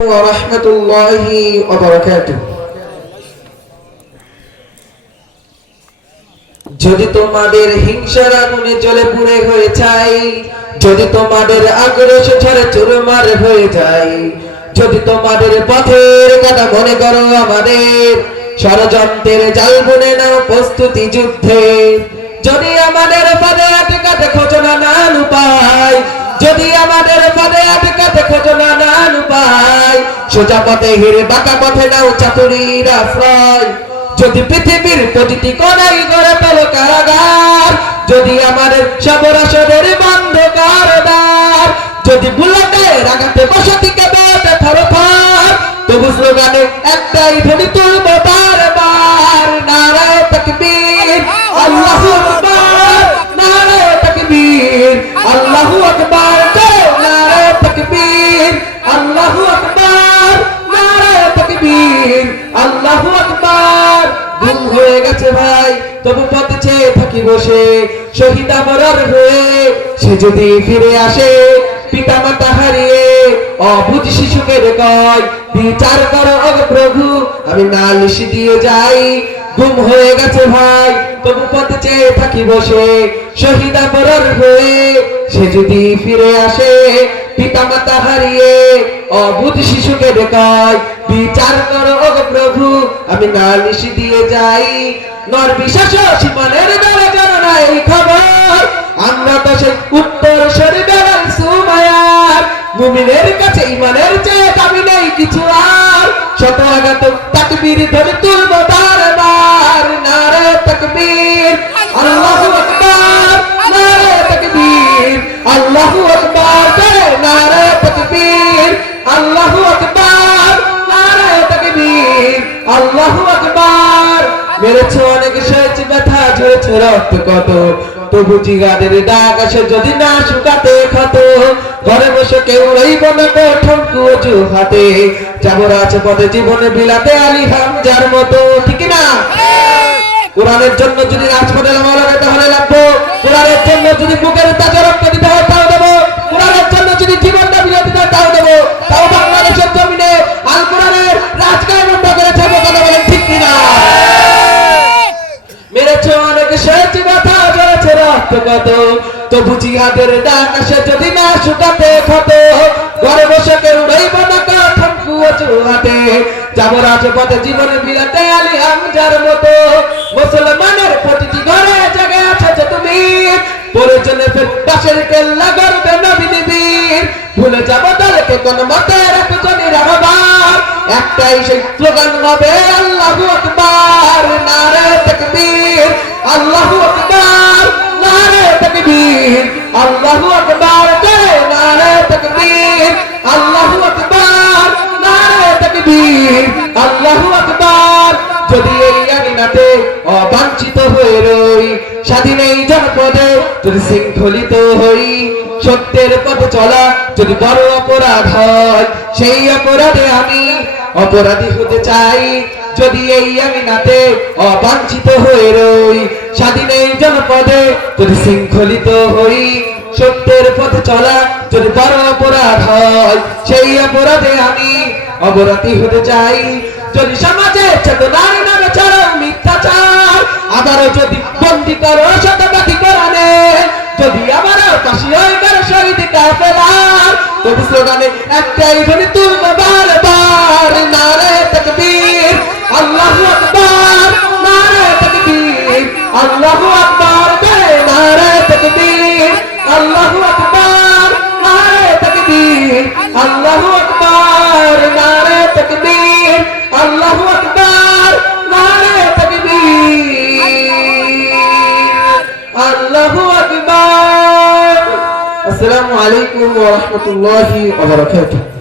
ওয়া রাহমাতুল্লাহি ওয়া বারাকাতুহু। যদি তোমাদের হিংসার আগুনে জ্বলে পুড়ে হয়ে যায়, যদি তোমাদের আক্রোশ ঝরে চুরমার হয়ে যায়, যদি তোমাদের পথের কাটা মনে করো আমাদের, ষড়যন্ত্রের জাল বুনে নাও প্রস্তুতি যুদ্ধে। যদি আমাদের পদে আটকাতে খোঁজো নানান উপায়, যদি আমাদের পদে আটকাতে খোঁজো নানান উপায়, সোজা পথে হেরে বাঁকা পথে নাও চাতুরীর আশ্রয়। যদি পৃথিবীর প্রতিটি কোণায় গড়ে তোলো কারাগার, যদি আমাদের সবরাসদের বন্ধকার দ্বার, যদি বুলেটের আঘাতে বসতিকে বেঁধে থরথর, তবু স্লোগানে একটাই ধ্বনি তুলবো বারবার, নারায়ে তাকবীর আল্লাহু আকবার, নারায়ে তাকবীর আল্লাহু আকবার, নারায়ে তাকবীর আল্লাহু আকবার, নারায়ে তাকবীর আল্লাহু আকবার। গুম হয়ে গেছে ভাই, তবু পথে চেয়ে থাকি বসে, শহীদ আমরার হয়ে সে যদি ফিরে আসে। পিতা মাতা হারিয়ে অবুঝ শিশুকে কয়, বিচার করো ওগো প্রভু, আমি নালিশ দিয়ে যাই। গুম হয়ে গেছে ভাই, তবু পথে চেয়ে থাকি বসে, শহীদ আমরার হয়ে সে যদি ফিরে আসে। পিতা মাতা হারিয়ে অবুঝ শিশুকে কয়, বিচার করো ওগো প্রভু, আমি নালিশ দিয়ে যাই। নর বিশ্বাস সীমানের দ্বারা জানো না এই খবর, আমরা তো সেই উত্তর শরীরের সুমায়ার। মুমিনের কাছে ইমানের চেয়ে দামি নেই কিছু আর, শত আঘাত তাকবীর ধরে তুলবো বারবার, নারায়ে তাকবীর আল্লাহু আকবার, নারায়ে তাকবীর আল্লাহু আকবার, নারায়ে তাকবীর আল্লাহু আকবার, নারায়ে তাকবীর আল্লাহু আকবার। মেরেছো অনেক সয়েছে ব্যথা, ঝরেছে রক্ত কত, তবু জিগাদের দাগ আসে যদি না শুকাতে ক্ষত। ঘরে বসে কেউ রইব না ঠঙ্কু অজু হাতে, যাবর আছে পথে জীবনে বিলাতে আলী হামজার মতো, ঠিক না? কোরআনের জন্য যদি রাজপথে লাগাতে তাহলে লাগবো, কোরআনের জন্য যদি বুকের তাজা রক্ত দিতে হয় তাও দেবো, কোরআনের জন্য যদি জীবনটা বিলিয়ে দিতে হয় তাও দেবো। তাও বাংলাদেশের জমিনে আল কোরআনের রাজ কায়েম করেছে, কথা বলেন ঠিক কিনা? মেরেছে অনেক সয়েছে ব্যথা, ঝরেছে রক্ত কত, তবু জিহাদের ডাক আসে যদি না শুকাতে ক্ষত। ঘরে বসে কেউ রইব না ঠঙ্কু অজু হাতে, যাবর আছে পথে জীবনে বিলাতে আলী হামজার মতো। মুসলমানের প্রতিটি ঘরে জায়গা আছে তুমি, প্রয়োজনে ফের পাশের কেল্লা গড়বে নবী নিবিড়। ভুলে যাব দলকে কোন মতে রাখো যদি রাহবার, একটাই সেই স্লোগান হবে আল্লাহু আকবার, নারায়ে তাকবীর আল্লাহু আকবার, নারায়ে তাকবীর আল্লাহু আকবার, নারায়ে তাকবীর আল্লাহু আকবার, নারায়ে তাকবীর আল্লাহু আকবার। যদি এই আমিনাতে অবাঞ্ছিত হয়ে রই, স্বাধীন এই জনপদে যদি শৃঙ্খলিত হই, সত্যের পথে চলা যদি বড় অপরাধ হয়, সেই অপরাধে আমি অপরাধী হতে চাই। যদি এই আমিনাতে অবাঞ্ছিত হয়ে রই, স্বাধীন এই জনপদে যদি শৃঙ্খলিত হই, সত্যের পথে চলা যদি বড় অপরাধ হয়, সেই অপরাধে আমি অপরাধী হতে চাই। যদি সমাজে চেতনার নামে ছাড়াও মিথ্যাচার, আবারও যদি বন্দী করো শতবাদী কোরআনে, যদি আবারও ফাঁসি হয়ে গেল শহীদ কাফেলার, তবু স্লোগানে একটাই ধ্বনি তুলবো বারবার, নারায়ে তাকবীর আল্লাহু আকবার, নারায়ে তাকবীর আল্লাহু আকবার, নারায়ে তাকবীর আল্লাহু আকবার, নারায়ে তাকবীর আল্লাহু আকবার, নারায়ে তাকবীর আল্লাহু আকবার, নারায়ে তাকবীর আল্লাহু আকবার। আসসালামু আলাইকুম ওয়া রাহমাতুল্লাহি ওয়া বারাকাতুহু।